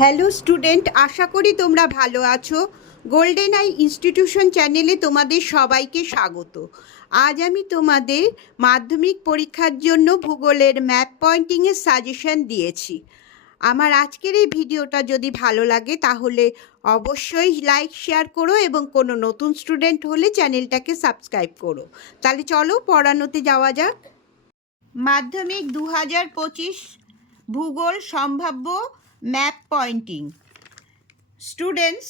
Hello student, আশা করি তোমরা ভালো আছো। গোল্ডেন আই ইনস্টিটিউশন চ্যানেলে তোমাদের সবাইকে স্বাগত। আজ আমি তোমাদের মাধ্যমিক পরীক্ষার জন্য ভূগোলের ম্যাপ পয়েন্টিংয়ের সাজেশন দিয়েছি। আমার আজকের এই ভিডিওটা যদি ভালো লাগে তাহলে অবশ্যই লাইক শেয়ার করো এবং কোনো নতুন স্টুডেন্ট হলে চ্যানেলটাকে সাবস্ক্রাইব করো। তাহলে চলো পড়ানোতে যাওয়া যাক। মাধ্যমিক 2025 ভূগোল সম্ভাব্য ম্যাপ পয়েন্টিং। স্টুডেন্টস,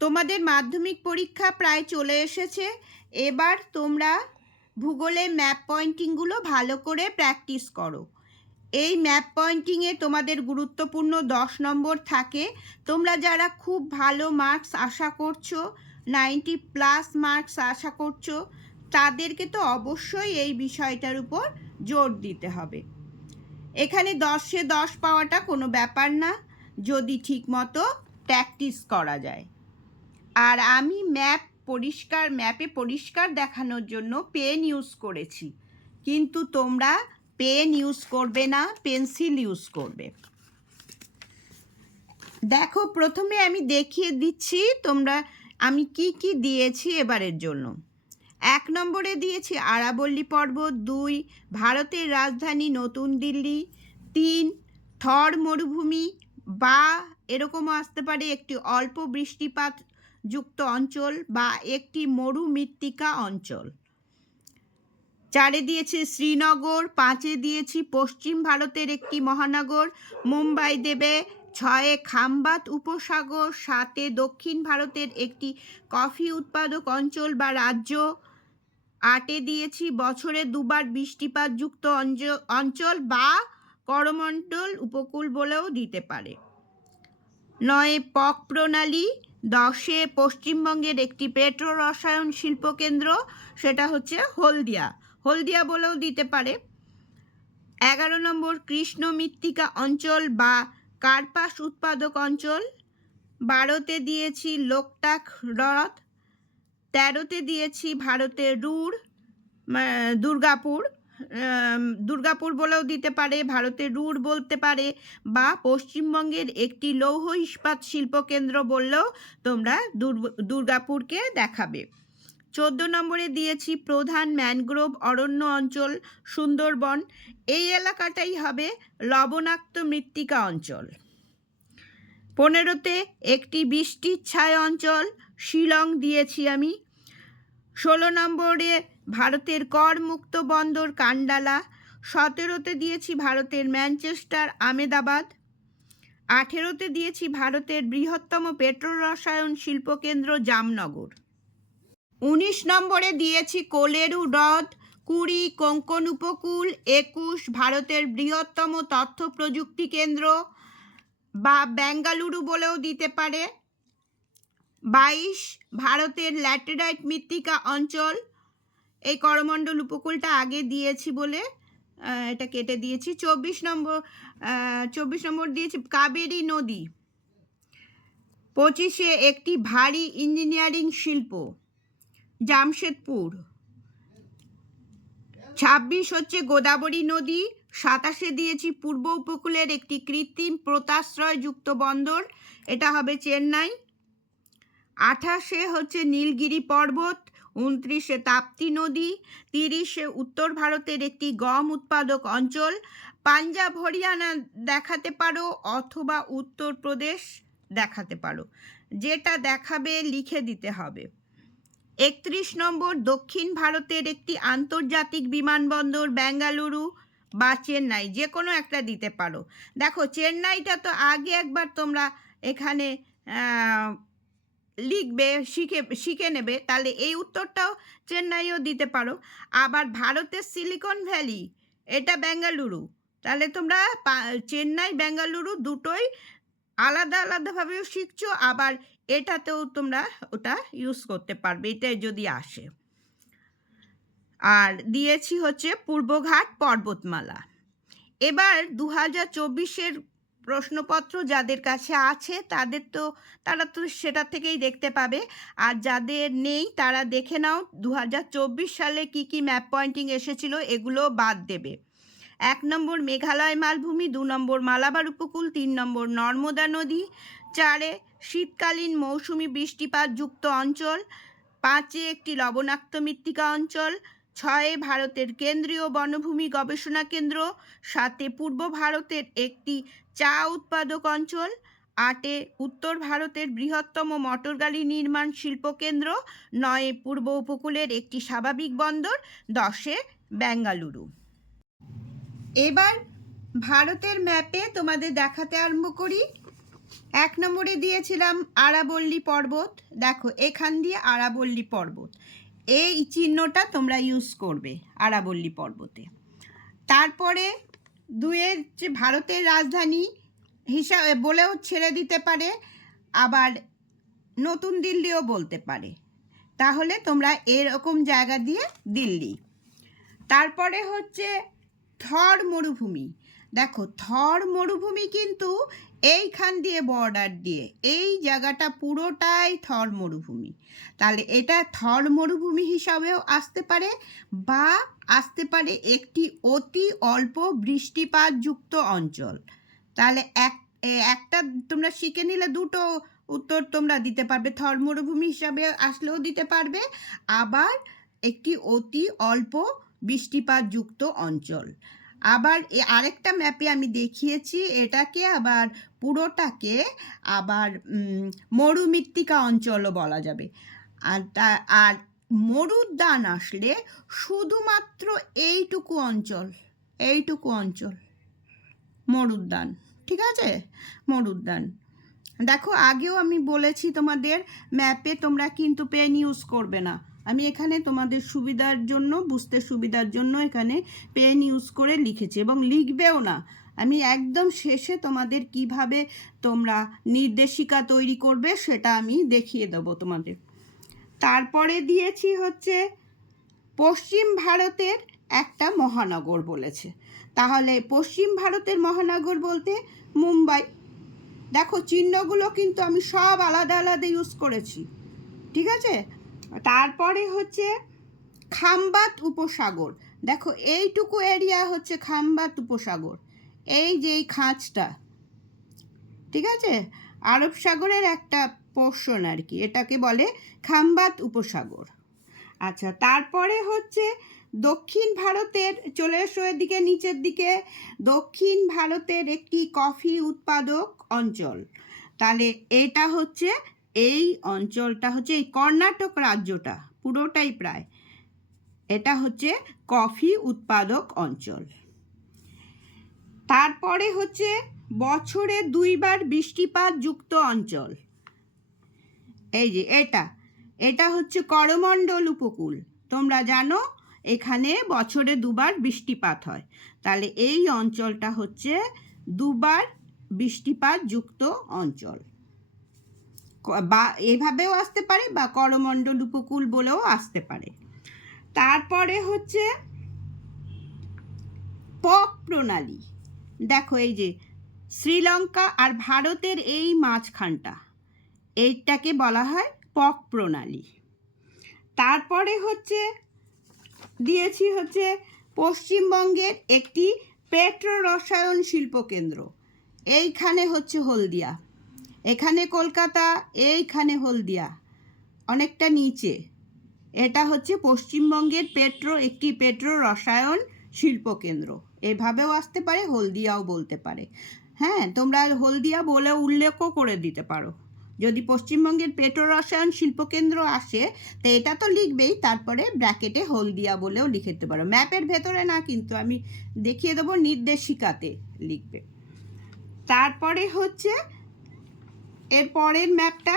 তোমাদের মাধ্যমিক পরীক্ষা প্রায় চলে এসেছে। এবার তোমরা ভূগোলের ম্যাপ পয়েন্টিংগুলো ভালো করে প্র্যাকটিস করো। এই ম্যাপ পয়েন্টিংয়ে তোমাদের গুরুত্বপূর্ণ 10 নম্বর থাকে। তোমরা যারা খুব ভালো মার্কস আশা করছো, 90+ মার্কস আশা করছো, তাদেরকে তো অবশ্যই এই বিষয়টার উপর জোর দিতে হবে। এখানে 10-এ 10 পাওয়াটা কোনো ব্যাপার না, যদি ঠিকমতো প্র্যাকটিস করা যায়। আর আমি ম্যাপে পরিষ্কার দেখানোর জন্য পেন ইউজ করেছি, কিন্তু তোমরা পেন ইউজ করবে না, পেন্সিল ইউজ করবে। দেখো, প্রথমে আমি দেখিয়ে দিচ্ছি আমি কি দিয়েছি এবারের জন্য। 1 নম্বরে দিয়েছি আরাবল্লী পর্বত, 2 ভারতের রাজধানী নতুন দিল্লি, 3 থর মরুভূমি বা এরকমও আসতে পারে একটি অল্প বৃষ্টিপাত যুক্ত অঞ্চল বা একটি মরুমৃত্তিকা অঞ্চল। 4-এ দিয়েছি শ্রীনগর, 5-এ দিয়েছি পশ্চিম ভারতের একটি মহানগর মুম্বাই দেবে, 6-এ খামবাত উপসাগর, 7-এ দক্ষিণ ভারতের একটি কফি উৎপাদক অঞ্চল বা রাজ্য, 8-এ দিয়েছি বছরে 2বার বৃষ্টিপাত যুক্ত অঞ্চল বা করমণ্ডল উপকূল বলেও দিতে পারে। 9-এ পক প্রণালী, 10-এ পশ্চিমবঙ্গের একটি পেট্রো রসায়ন শিল্পকেন্দ্র, সেটা হচ্ছে হলদিয়া বলেও দিতে পারে। 11 নম্বর কৃষ্ণ মৃত্তিকা অঞ্চল বা কার্পাস উৎপাদক অঞ্চল, 12-তে দিয়েছি লোকটাক হ্রদ, 13-তে দিয়েছি ভারতের দুর্গাপুর বলেও দিতে পারে, ভারতের রুর বলতে পারে, বা পশ্চিমবঙ্গের একটি লৌহ ইস্পাত শিল্পকেন্দ্র বললেও তোমরা দুর্গাপুরকে দেখাবে। 14 নম্বরে দিয়েছি প্রধান ম্যানগ্রোভ অরণ্য অঞ্চল সুন্দরবন, এই এলাকাটাই হবে লবণাক্ত মৃত্তিকা অঞ্চল। 15-তে একটি বৃষ্টির ছায়া অঞ্চল শিলং দিয়েছি আমি। 16 নম্বরে ভারতের করমুক্ত বন্দর কান্ডালা, 17-তে দিয়েছি ভারতের ম্যানচেস্টার আমেদাবাদ, 18-তে দিয়েছি ভারতের বৃহত্তম পেট্রো রসায়ন শিল্পকেন্দ্র জামনগর, 19 নম্বরে দিয়েছি কোলেরু হ্রদ, 20 কোঙ্কণ উপকূল, 21 ভারতের বৃহত্তম তথ্য প্রযুক্তি কেন্দ্র বা বেঙ্গালুরু বলেও দিতে পারে, 22 ভারতের ল্যাটেরাইট মৃত্তিকা অঞ্চল, এই করমণ্ডল উপকূলটা আগে দিয়েছি বলে এটা কেটে দিয়েছি। 24 নম্বর দিয়েছি কাবেরী নদী, 25-এ একটি ভারী ইঞ্জিনিয়ারিং শিল্প জামশেদপুর, 26 হচ্ছে গোদাবরী নদী, 27-এ দিয়েছি পূর্ব উপকূলের একটি কৃত্রিম পোতাশ্রয় যুক্ত বন্দর, এটা হবে চেন্নাই, 28-এ হচ্ছে নীলগিরি পর্বত, 29-এ তাপ্তি নদী, 30-এ উত্তর ভারতের একটি গম উৎপাদক অঞ্চল, পাঞ্জাব হরিয়ানা দেখাতে পারো অথবা উত্তরপ্রদেশ দেখাতে পারো, যেটা দেখাবে লিখে দিতে হবে। 31 নম্বর দক্ষিণ ভারতের একটি আন্তর্জাতিক বিমানবন্দর বেঙ্গালুরু বা চেন্নাই, যে কোনো একটা দিতে পারো। দেখো, চেন্নাইটা তো আগে একবার তোমরা এখানে লিখবে, শিখে নেবে, তাহলে এই উত্তরটাও চেন্নাইও দিতে পারো। আবার ভারতের সিলিকন ভ্যালি, এটা বেঙ্গালুরু, তাহলে তোমরা চেন্নাই বেঙ্গালুরু দুটোই আলাদাভাবেও শিখছো, আবার এটাতেও তোমরা ওটা ইউজ করতে পারবে, এটা যদি আসে। আর দিয়েছি হচ্ছে পূর্বঘাট পর্বতমালা। এবার 2024-এর প্রশ্নপত্র যাদের কাছে আছে তারা তো সেটা থেকেই দেখতে পাবে, আর যাদের নেই তারা দেখে নাও 2024 সালে কি ম্যাপ পয়েন্টিং এসেছিল, এগুলো বাদ দেবে। 1 নম্বর মেঘালয় মালভূমি, 2 নম্বর মালাবার উপকূল, 3 নম্বর নর্মদা নদী, 4 শীতকালীন মৌসুমি বৃষ্টিপাতযুক্ত অঞ্চল, 5 একটি লবণাক্ত মৃত্তিকা অঞ্চল, 6 ভারতের কেন্দ্রীয় বনভূমি গবেষণা কেন্দ্র, 7 পূর্ব ভারতের একটি চা উৎপাদক অঞ্চল, 8 উত্তর ভারতের বৃহত্তম মোটরগাড়ি নির্মাণ শিল্পকেন্দ্র, 9 পূর্ব উপকূলের একটি স্বাভাবিক বন্দর, 10 বেঙ্গালুরু। এবার ভারতের ম্যাপে তোমাদের দেখাতে আরম্ভ করি। 1 নম্বরে দিয়েছিলাম আরাবল্লী পর্বত। দেখো এখান দিয়ে আরাবল্লী পর্বত, এই চিহ্নটা তোমরা ইউজ করবে আরাবল্লী পর্বতে। তারপরে 2 যে ভারতের রাজধানী হিসাবে বলেও ছেড়ে দিতে পারে, আবার নতুন দিল্লিও বলতে পারে, তাহলে তোমরা এরকম জায়গা দিয়ে দিল্লি। তারপরে হচ্ছে থর মরুভূমি। দেখো থর মরুভূমি কিন্তু এইখান দিয়ে বর্ডার দিয়ে, এই জায়গাটা পুরোটাই থর মরুভূমি, তাহলে এটা থর মরুভূমি হিসাবেও আসতে পারে, বা আসতে পারে একটি অতি অল্প বৃষ্টিপাতযুক্ত অঞ্চল। তাহলে একটা তোমরা শিখে নিলে, দুটো উত্তর তোমরা দিতে পারবে, থর মরুভূমি হিসাবে আসলেও দিতে পারবে, আবার একটি অতি অল্প বৃষ্টিপাতযুক্ত অঞ্চল। আবার আরেকটা ম্যাপে আমি দেখিয়েছি, এটাকে আবার পুরোটাকে আবার মরুমৃত্তিকা অঞ্চলও বলা যাবে। আর মরুদ্যান আসলে শুধুমাত্র এইটুকু অঞ্চল মরুদ্যান, ঠিক আছে, মরুদ্যান। দেখো আগেও আমি বলেছি তোমাদের, ম্যাপে তোমরা কিন্তু পেন ইউজ করবে না। আমি এখানে তোমাদের সুবিধার জন্য, বুঝতে সুবিধার জন্য এখানে পেন ইউজ করে লিখেছি, এবং লিখবেও না। আমি একদম শেষে তোমাদের কিভাবে তোমরা নির্দেশিকা তৈরি করবে সেটা আমি দেখিয়ে দেবো তোমাদের। তারপরে দিয়েছি হচ্ছে পশ্চিম ভারতের একটা মহানগর বলেছে। তাহলে পশ্চিম ভারতের মহানগর বলতে মুম্বাই। দেখো চিহ্নগুলো কিন্তু আমি সব আলাদা আলাদা ইউজ করেছি, ঠিক আছে। তারপরে হচ্ছে খামবাত উপসাগর। দেখো এইটুকু এরিয়া হচ্ছে খামবাত উপসাগর, এই যে এই খাঁজটা, ঠিক আছে, আরব সাগরের একটা পোর্শন আর কি, এটাকে বলে খামবাত উপসাগর। আচ্ছা, তারপরে হচ্ছে দক্ষিণ ভারতের, চলে এসো এদিকে নিচের দিকে, দক্ষিণ ভারতের একটি কফি উৎপাদক অঞ্চল। তাহলে এটা হচ্ছে, এই অঞ্চলটা হচ্ছে এই কর্ণাটক রাজ্যটা পুরোটাই প্রায়, এটা হচ্ছে কফি উৎপাদক অঞ্চল। তারপরে হচ্ছে বছরে 2 বার বৃষ্টিপাত যুক্ত অঞ্চল। এই যে এটা হচ্ছে করমণ্ডল উপকূল। তোমরা জানো এখানে বছরে 2 বার বৃষ্টিপাত হয়, তাহলে এই অঞ্চলটা হচ্ছে 2 বার বৃষ্টিপাত যুক্ত অঞ্চল, বা এভাবেও আসতে পারে, বা করমণ্ডল উপকূল বলেও আসতে পারে। তারপরে হচ্ছে পক প্রণালী। দেখো এই যে শ্রীলঙ্কা আর ভারতের এই মাঝখানটা, এইটাকে বলা হয় পক প্রণালী। তারপরে হচ্ছে দিয়েছি হচ্ছে পশ্চিমবঙ্গের একটি পেট্রো রসায়ন শিল্পকেন্দ্র, এইখানে হচ্ছে হলদিয়া, এখানে কলকাতা, এইখানে হলদিয়া, অনেকটা নিচে। এটা হচ্ছে পশ্চিমবঙ্গের একটি পেট্রো রসায়ন শিল্পকেন্দ্র, এভাবেও আসতে পারে, হলদিয়াও বলতে পারে। হ্যাঁ, তোমরা হলদিয়া বলে উল্লেখও করে দিতে পারো। যদি পশ্চিমবঙ্গের পেট্রো রসায়ন শিল্পকেন্দ্র আসে তো এটা তো লিখবেই, তারপরে ব্র্যাকেটে হলদিয়া বলেও লিখে দিতে পারো। ম্যাপের ভেতরে না, কিন্তু আমি দেখিয়ে দেবো, নির্দেশিকাতে লিখবে। তারপরে হচ্ছে এর পরের ম্যাপটা,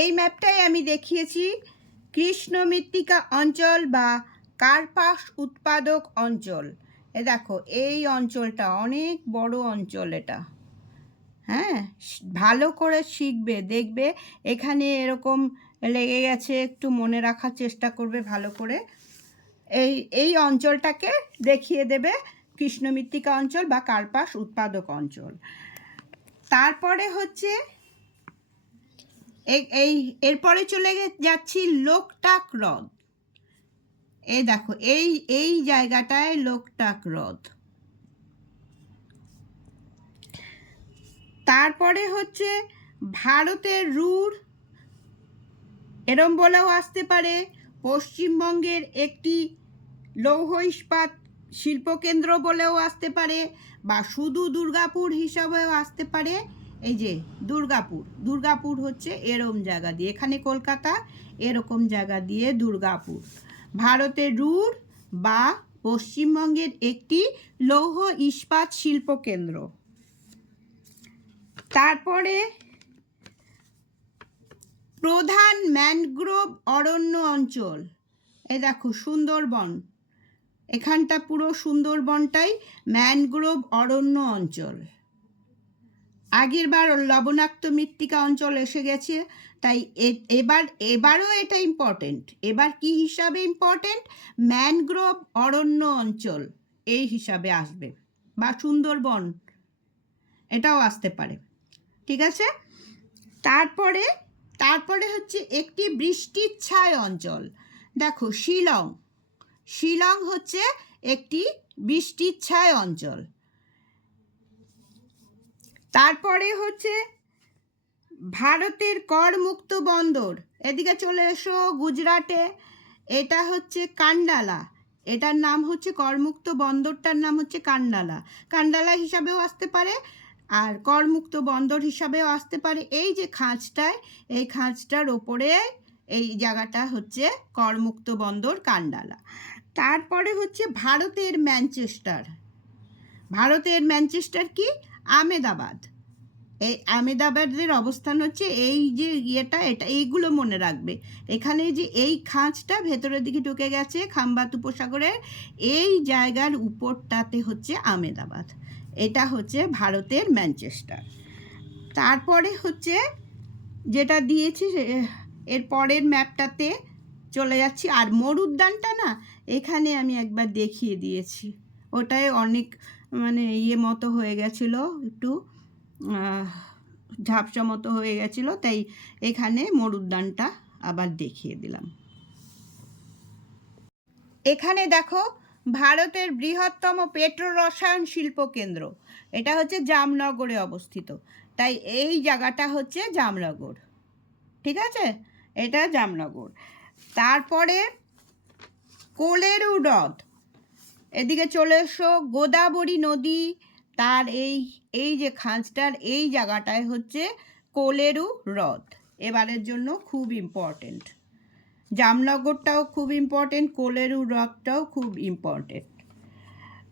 এই ম্যাপটাই আমি দেখিয়েছি কৃষ্ণ মৃত্তিকা অঞ্চল বা কার্পাস উৎপাদক অঞ্চল। এ দেখো এই অঞ্চলটা অনেক বড় অঞ্চল এটা, হ্যাঁ, ভালো করে শিখবে, দেখবে এখানে এরকম লেগে গেছে, একটু মনে রাখার চেষ্টা করবে ভালো করে। এই অঞ্চলটাকে দেখিয়ে দেবে কৃষ্ণ মৃত্তিকা অঞ্চল বা কার্পাস উৎপাদক অঞ্চল। তারপরে হচ্ছে এরপরে চলে যাচ্ছি লোকটাক হ্রদ। এই দেখো এই এই জায়গাটায় লোকটাক হ্রদ। তারপরে হচ্ছে ভারতের রুর, এরম বলেও আসতে পারে। পশ্চিমবঙ্গের একটি লৌহ ইস্পাত শিল্পকেন্দ্র বলেও আসতে পারে, বা শুধু দুর্গাপুর হিসাবেও আসতে পারে। এই যে দুর্গাপুর, দুর্গাপুর হচ্ছে এরম জায়গা দিয়ে, এখানে কলকাতা, এরকম জায়গা দিয়ে দুর্গাপুর। ভারতের রুর বা পশ্চিমবঙ্গের একটি লৌহ ইস্পাত শিল্পকেন্দ্র। তারপরে প্রধান ম্যানগ্রোভ অরণ্য অঞ্চল, এই দেখো সুন্দরবন, এখানটা পুরো সুন্দরবনটাই ম্যানগ্রোভ অরণ্য অঞ্চল। আগের বার লবণাক্ত মৃত্তিকা অঞ্চল এসে গেছে, তাই এবারও এটা ইম্পর্টেন্ট। এবার কি হিসাবে ইম্পর্টেন্ট? ম্যানগ্রোভ অরণ্য অঞ্চল এই হিসাবে আসবে, বা সুন্দরবন এটাও আসতে পারে, ঠিক আছে। তারপরে হচ্ছে একটি বৃষ্টিচ্ছায় অঞ্চল। দেখো শিলং, শিলং হচ্ছে একটি বৃষ্টিচ্ছায় অঞ্চল। তারপরে হচ্ছে ভারতের করমুক্ত বন্দর, এদিকে চলে এসো গুজরাটে, এটা হচ্ছে কান্ডালা, এটার নাম হচ্ছে করমুক্ত বন্দরটার নাম হচ্ছে কান্ডালা, কান্ডালা হিসাবেও আসতে পারে, আর করমুক্ত বন্দর হিসাবেও আসতে পারে। এই যে খাঁজটায়, এই খাঁজটার ওপরে এই জায়গাটা হচ্ছে করমুক্ত বন্দর কান্ডালা। তারপরে হচ্ছে ভারতের ম্যানচেস্টার, ভারতের ম্যানচেস্টার কি? আমেদাবাদ। এই আমেদাবাদের অবস্থান হচ্ছে এই যে ইয়েটা, এটা এইগুলো মনে রাখবে। এখানে যে এই খাঁজটা ভেতরের দিকে ঢুকে গেছে খাম্বাত উপসাগরের, এই জায়গার উপরটাতে হচ্ছে আমেদাবাদ, এটা হচ্ছে ভারতের ম্যানচেস্টার। তারপরে হচ্ছে যেটা দিয়েছি এর পরের ম্যাপটাতে চলে যাচ্ছি, আর মরুদ্যানটা না এখানে আমি একবার দেখিয়ে দিয়েছি, ওটাই অনেক মানে ইয়ে মতো হয়ে গেছিলো, একটু ঝাপসা মতো হয়ে গেছিলো, তাই এখানে মরুদ্যানটা আবার দেখিয়ে দিলাম। এখানে দেখো ভারতের বৃহত্তম পেট্রো রসায়ন শিল্প কেন্দ্র, এটা হচ্ছে জামনগরে অবস্থিত, তাই এই জায়গাটা হচ্ছে জামনগর, ঠিক আছে, এটা জামনগর। তারপরে কোলেরু হ্রদ, এদিকে চলে এসো, গোদাবরী নদী, তার এই যে খাঁজটার এই জায়গাটায় হচ্ছে কোলেরু হ্রদ, এবারের জন্য খুব ইম্পর্টেন্ট। জামনগরটাও খুব ইম্পর্টেন্ট, কোলেরু হ্রদটাও খুব ইম্পর্টেন্ট।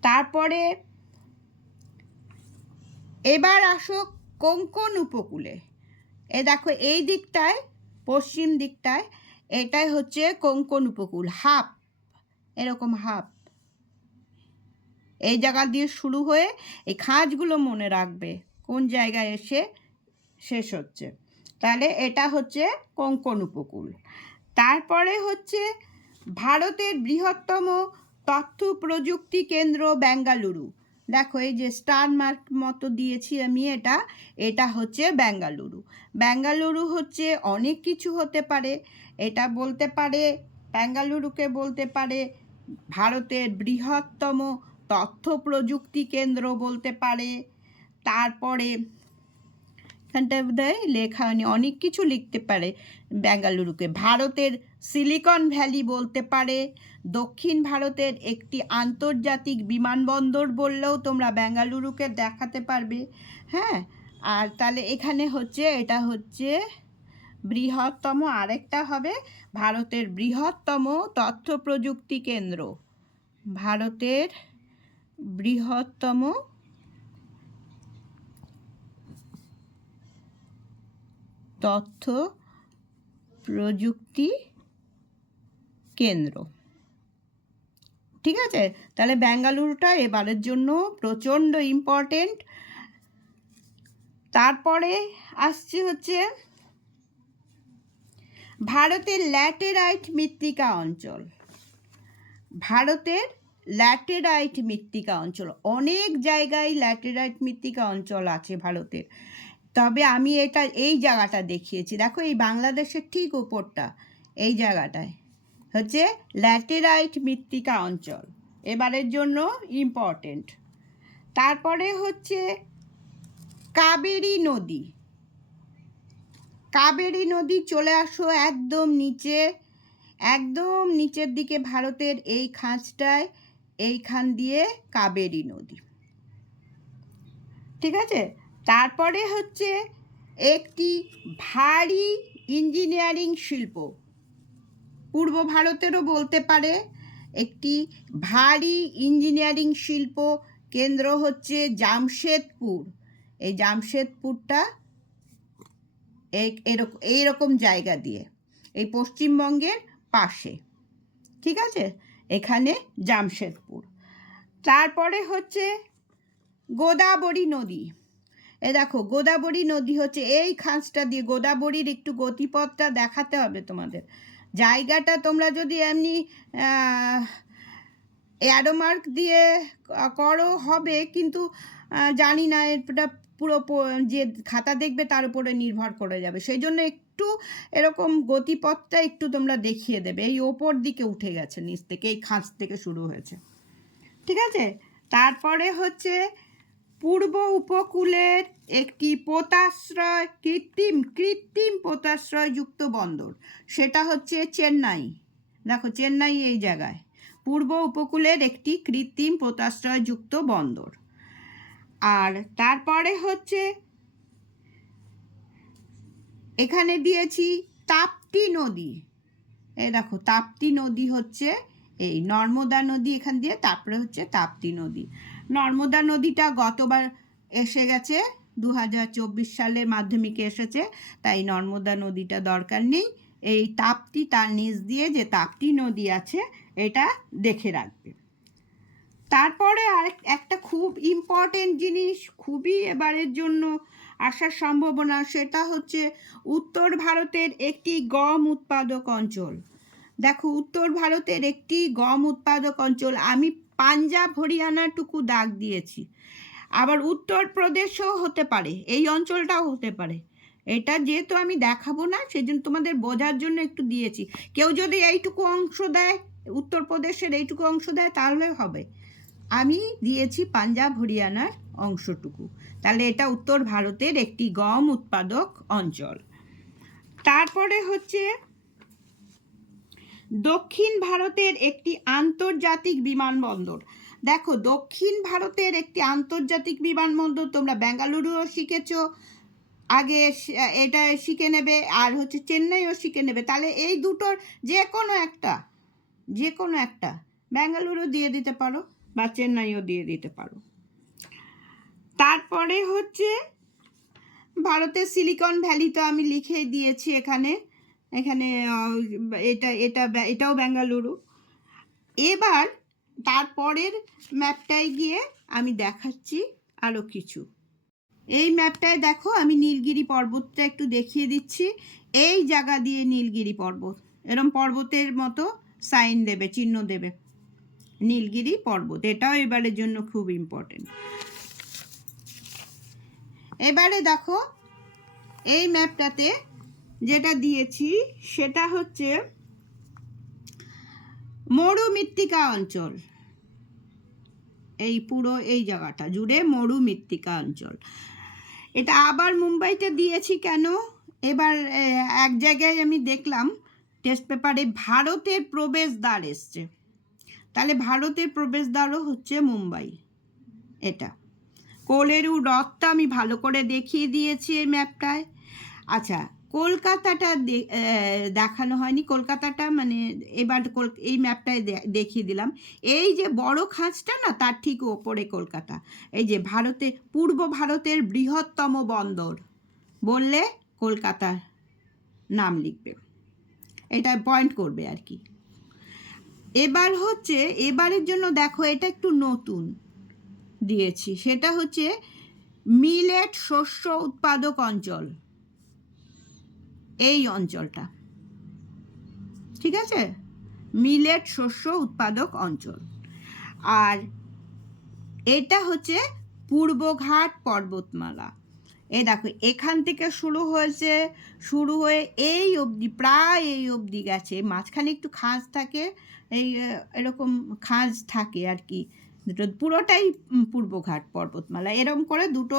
তারপরে এবার আসো কোঙ্কণ উপকূলে, এ দেখো এই দিকটায়, পশ্চিম দিকটায়, এটাই হচ্ছে কোঙ্কণ উপকূল, হাফ, এরকম হাফ, এই জায়গা দিয়ে শুরু হয়ে এই খাঁজগুলো মনে রাখবে কোন জায়গায় এসে শেষ হচ্ছে, তাহলে এটা হচ্ছে কোঙ্কণ উপকূল। তারপরে হচ্ছে ভারতের বৃহত্তম তথ্য প্রযুক্তি কেন্দ্র বেঙ্গালুরু, দেখো এই যে স্টার মার্ক মতো দিয়েছি আমি, এটা হচ্ছে বেঙ্গালুরু। বেঙ্গালুরু হচ্ছে অনেক কিছু হতে পারে, এটা বলতে পারে, বেঙ্গালুরুকে বলতে পারে ভারতের বৃহত্তম তথ্য প্রযুক্তি কেন্দ্র বলতে পারে। তারপরে এখানটা বোধহয় লেখা হয়নি, অনেক কিছু লিখতে পারে বেঙ্গালুরুকে, ভারতের সিলিকন ভ্যালি বলতে পারে, দক্ষিণ ভারতের একটি আন্তর্জাতিক বিমানবন্দর বললেও তোমরা বেঙ্গালুরুকে দেখাতে পারবে। হ্যাঁ, আর তাহলে এখানে হচ্ছে এটা হচ্ছে বৃহত্তম, আরেকটা হবে ভারতের বৃহত্তম তথ্য প্রযুক্তি কেন্দ্র, ভারতের বৃহত্তম তথ্য প্রযুক্তি কেন্দ্র, ঠিক আছে। তাহলে বেঙ্গালুরুটা এবারের জন্য প্রচণ্ড ইম্পর্টেন্ট। তারপরে আসছে হচ্ছে ভারতের ল্যাটেরাইট মৃত্তিকা অঞ্চল, ভারতের ল্যাটেরাইট মৃত্তিকা অঞ্চল, অনেক জায়গায় ল্যাটেরাইট মৃত্তিকা অঞ্চল আছে ভারতের, তবে আমি এই জায়গাটা দেখিয়েছি, দেখো এই বাংলাদেশের ঠিক উপরটা, এই জায়গাটায় হচ্ছে ল্যাটেরাইট মৃত্তিকা অঞ্চল, এবারের জন্য ইম্পর্টেন্ট। তারপরে হচ্ছে কাবেরী নদী। কাবেরী নদী চলে আসো একদম নিচে, একদম নিচের দিকে ভারতের এই খাঁজটায়, এইখান দিয়ে কাবেরী নদী, ঠিক আছে। তারপরে হচ্ছে একটি ভারী ইঞ্জিনিয়ারিং শিল্প, পূর্ব ভারতেরও বলতে পারে, একটি ভারী ইঞ্জিনিয়ারিং শিল্প কেন্দ্র হচ্ছে জামশেদপুর। এই জামশেদপুরটা এইরকম জায়গা দিয়ে, এই পশ্চিমবঙ্গের পাশে, ঠিক আছে, এখানে জামশেদপুর। তারপরে হচ্ছে গোদাবরী নদী। এ দেখো গোদাবরী নদী হচ্ছে এই খাঁজটা দিয়ে, গোদাবরীর একটু গতিপথটা দেখাতে হবে তোমাদের। জায়গাটা তোমরা যদি এমনি অ্যারোমার্ক দিয়ে করো হবে, কিন্তু জানি না, এটা পুরো যে খাতা দেখবে তার উপরে নির্ভর করে যাবে, সেই জন্য একটু এরকম গতিপথটা একটু তোমরা দেখিয়ে দেবে। এই ওপর দিকে উঠে গেছে নিচ থেকে, এই খাঁজ থেকে শুরু হয়েছে, ঠিক আছে। তারপরে হচ্ছে পূর্ব উপকূলের একটি পোতাশ্রয়, কৃত্রিম পোতাশ্রয়যুক্ত বন্দর, সেটা হচ্ছে চেন্নাই। দেখো চেন্নাই এই জায়গায়, পূর্ব উপকূলের একটি কৃত্রিম পোতাশ্রয়যুক্ত বন্দর। আর তারপরে হচ্ছে এখানে দিয়েছি তাপ্তি নদী। এই দেখো তাপ্তি নদী হচ্ছে এই নর্মদা নদী এখান দিয়ে, তারপরে হচ্ছে তাপ্তি নদী। নর্মদা নদীটা গতবার এসে গেছে, 2024 সালে মাধ্যমিকে এসেছে, তাই নর্মদা নদীটা দরকার নেই। এই তাপ্তি, তার নিচ দিয়ে যে তাপ্তি নদী আছে এটা দেখে রাখবে। তারপরে একটা খুব ইম্পর্টেন্ট জিনিস, খুবই এবারের জন্য আসার সম্ভাবনা, সেটা হচ্ছে উত্তর ভারতের একটি গম উৎপাদক অঞ্চল। দেখো উত্তর ভারতের একটি গম উৎপাদক অঞ্চল, আমি পাঞ্জাব হরিয়ানাটুকু দাগ দিয়েছি, আবার উত্তরপ্রদেশও হতে পারে, এই অঞ্চলটাও হতে পারে। এটা যেহেতু আমি দেখাবো না, সেজন্য তোমাদের বোঝার জন্য একটু দিয়েছি। কেউ যদি এইটুকু অংশ দেয়, উত্তরপ্রদেশের এইটুকু অংশ দেয়, তাহলে হবে। আমি দিয়েছি পাঞ্জাব হরিয়ানার অংশটুকু, তাহলে এটা উত্তর ভারতের একটি গম উৎপাদক অঞ্চল। তারপরে হচ্ছে দক্ষিণ ভারতের একটি আন্তর্জাতিক বিমানবন্দর। দেখো দক্ষিণ ভারতের একটি আন্তর্জাতিক বিমানবন্দর তোমরা বেঙ্গালুরুও শিখেছো আগে, এটা শিখে নেবে, আর হচ্ছে চেন্নাইও শিখে নেবে। তাহলে এই দুটোর যে কোনো একটা বেঙ্গালুরু দিয়ে দিতে পারো বা চেন্নাইও দিয়ে দিতে পারো। তারপরে হচ্ছে ভারতের সিলিকন ভ্যালি তো আমি লিখে দিয়েছি এখানে, এটাও বেঙ্গালুরু। এবার তারপরের ম্যাপটায় গিয়ে আমি দেখাচ্ছি আরও কিছু। এই ম্যাপটায় দেখো আমি নীলগিরি পর্বতটা একটু দেখিয়ে দিচ্ছি। এই জায়গা দিয়ে নীলগিরি পর্বত, এরম পর্বতের মতো সাইন দেবে, চিহ্ন দেবে, নীলগিরি পর্বত, এটাও এবারের জন্য খুব ইম্পর্টেন্ট। এবারে দেখো এই ম্যাপটাতে যেটা দিয়েছি সেটা হচ্ছে মরুমৃত্তিকা অঞ্চল, এই পুরো এই জায়গাটা জুড়ে মরুমৃত্তিকা অঞ্চল। এটা আবার মুম্বাইতে দিয়েছি কেন, এবার এক জায়গায় আমি দেখলাম টেস্ট পেপারে ভারতের প্রবেশদ্বার এসছে, তাহলে ভারতের প্রবেশদ্বারও হচ্ছে মুম্বাই। এটা কোলেরু হ্রদটা আমি ভালো করে দেখিয়ে দিয়েছি এই ম্যাপটায়। আচ্ছা কলকাতাটা দেখানো হয়নি, কলকাতাটা মানে এবার এই ম্যাপটায় দেখিয়ে দিলাম। এই যে বড় খাঁজটা না, তার ঠিক ওপরে কলকাতা। এই যে পূর্ব ভারতের বৃহত্তম বন্দর বললে কলকাতার নাম লিখবে, এটা পয়েন্ট করবে আর কি। এবার হচ্ছে এবারের জন্য দেখো এটা একটু নতুন দিয়েছি, সেটা হচ্ছে মিলেট শস্য উৎপাদক অঞ্চল, এই অঞ্চলটা, ঠিক আছে, মিলেট শস্য উৎপাদক অঞ্চল। আর এটা হচ্ছে পূর্বঘাট পর্বতমালা, এই দেখো এখান থেকে শুরু হয়েছে, শুরু হয়ে এই অবধি, প্রায় এই অবধি গেছে। মাঝখানে একটু খাঁজ থাকে, এই এরকম খাঁজ থাকে আর কি। দুটো পুরোটাই পূর্বঘাট পর্বতমালা, এরকম করে দুটো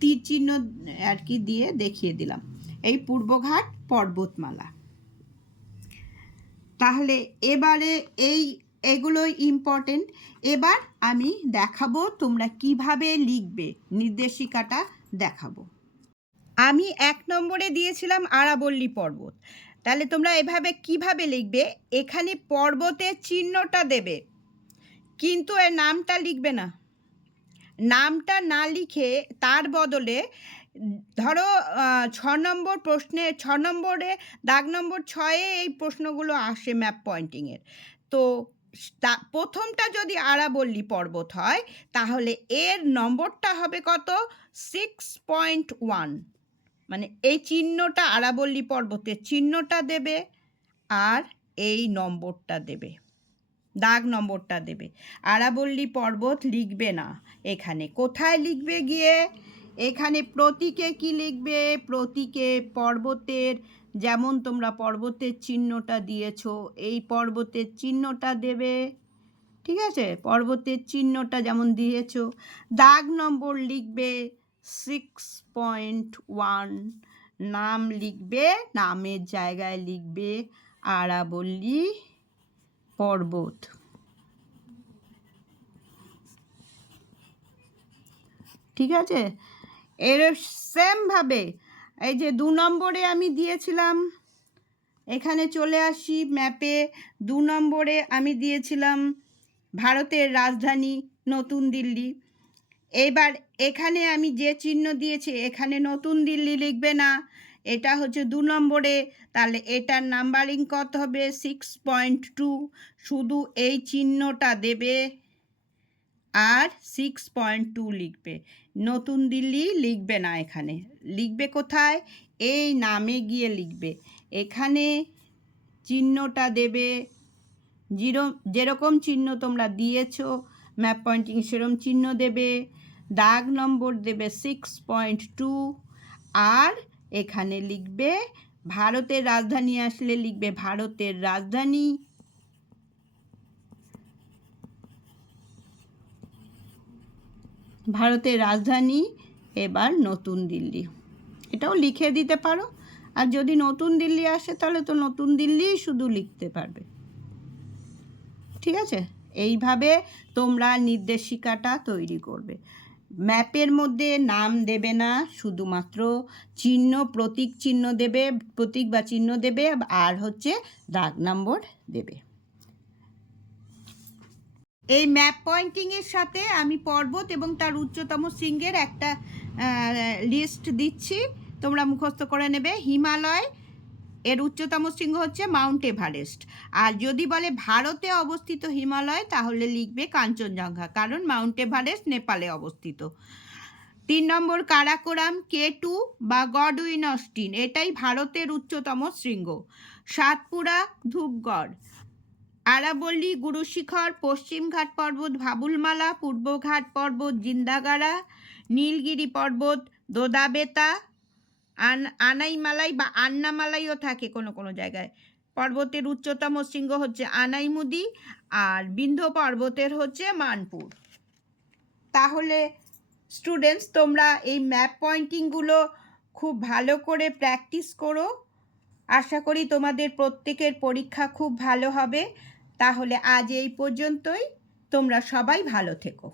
তীর চিহ্ন আর কি দিয়ে দেখিয়ে দিলাম, এই পূর্বঘাট পর্বতমালা। তাহলে এবারে এগুলো ইম্পর্টেন্ট। এবার আমি দেখাবো তোমরা কিভাবে লিখবে, নির্দেশিকাটা দেখাবো। আমি 1 নম্বরে দিয়েছিলাম আরাবল্লী পর্বত। তাহলে তোমরা এভাবে কিভাবে লিখবে, এখানে পর্বতের চিহ্নটা দেবে, কিন্তু এর নামটা লিখবে না। নামটা না লিখে তার বদলে ধরো 6 নম্বর প্রশ্নে, 6 নম্বরে দাগ নম্বর 6-এ এই প্রশ্নগুলো আসে ম্যাপ পয়েন্টিংয়ের। তো প্রথমটা যদি আরাবল্লী পর্বত হয় তাহলে এর নম্বরটা হবে কত? 6.1। মানে এই চিহ্নটা আরাবল্লী পর্বতের চিহ্নটা দেবে আর এই নম্বরটা দেবে, দাগ নম্বরটা দেবে। আরাবল্লী পর্বত লিখবে না এখানে। কোথায় লিখবে গিয়ে? এখানে প্রতীকে কি লিখবে? প্রতীকে পর্বতের, যেমন তোমরা পর্বতের চিহ্নটা দিয়েছো, এই পর্বতের চিহ্নটা দেবে, ঠিক আছে? পর্বতের চিহ্নটা যেমন দিয়েছো। দাগ নম্বর লিখবে 6.1। নাম লিখবে, নামের জায়গায় লিখবে আরাবল্লী পর্বত। ঠিক আছে? এর সেমভাবে এই যে 2 নম্বরে আমি দিয়েছিলাম, এখানে চলে আসি ম্যাপে। 2 নম্বরে আমি দিয়েছিলাম ভারতের রাজধানী নতুন দিল্লি। এবার এখানে আমি যে চিহ্ন দিয়েছি, এখানে নতুন দিল্লি লিখবে না, এটা হচ্ছে 2 নম্বরে। তাহলে এটার নাম্বারিং কত হবে? 6.2। শুধু এই চিহ্নটা দেবে আর 6.2 লিখবে, নতুন দিল্লি লিখবে না। এখানে লিখবে কোথায়? এই নামে গিয়ে লিখবে। এখানে চিহ্নটা দেবে যেরকম চিহ্ন তোমরা দিয়েছো ম্যাপ পয়েন্টিং, সেরকম চিহ্ন দেবে। দাগ নম্বর দেবে 6.2 আর এখানে লিখবে ভারতের রাজধানী আসলে লিখবে ভারতের রাজধানী। ভারতের রাজধানী এবার নতুন দিল্লি, এটাও লিখে দিতে পারো। আর যদি নতুন দিল্লি আসে তাহলে তো নতুন দিল্লি শুধু লিখতে পারবে। ঠিক আছে? এইভাবে তোমরা নির্দেশিকাটা তৈরি করবে। ম্যাপের মধ্যে নাম দেবে না, শুধুমাত্র চিহ্ন, প্রতীক চিহ্ন দেবে, প্রতীক বা চিহ্ন দেবে, আর হচ্ছে দাগ নম্বর দেবে। এই ম্যাপ পয়েন্টিংয়ের সাথে আমি পর্বত এবং তার উচ্চতম শৃঙ্গের একটা লিস্ট দিচ্ছি, তোমরা মুখস্থ করে নেবে। হিমালয়, এর উচ্চতম শৃঙ্গ হচ্ছে মাউন্ট এভারেস্ট। আর যদি বলে ভারতে অবস্থিত হিমালয় তাহলে লিখবে কাঞ্চনজঙ্ঘা, কারণ মাউন্ট এভারেস্ট নেপালে অবস্থিত। 3 নম্বর কারাকোরাম K2 বা গডউইন অস্টিন, এটাই ভারতের উচ্চতম শৃঙ্গ। সাতপুরা, ধূপগড়। আরাবল্লী, গুরুশিখর, পশ্চিমঘাট পর্বত ভাবুলমালা, পূর্বঘাট পর্বত জিন্দাগাড়া, নীলগিরি পর্বত দোদাবেতা, আনাইমালাই বা আন্নামালাইও থাকে কোনো কোনো জায়গায়। পর্বতের উচ্চতম শৃঙ্গ হচ্ছে আনাইমুদি, আর বিন্ধ্য পর্বতের হচ্ছে মানপুর। তাহলে স্টুডেন্টস, তোমরা এই ম্যাপ পয়েন্টিংগুলো খুব ভালো করে প্র্যাকটিস করো। আশা করি তোমাদের প্রত্যেকের পরীক্ষা খুব ভালো হবে। তাহলে আজ এই পর্যন্তই, তোমরা সবাই ভালো থেকো।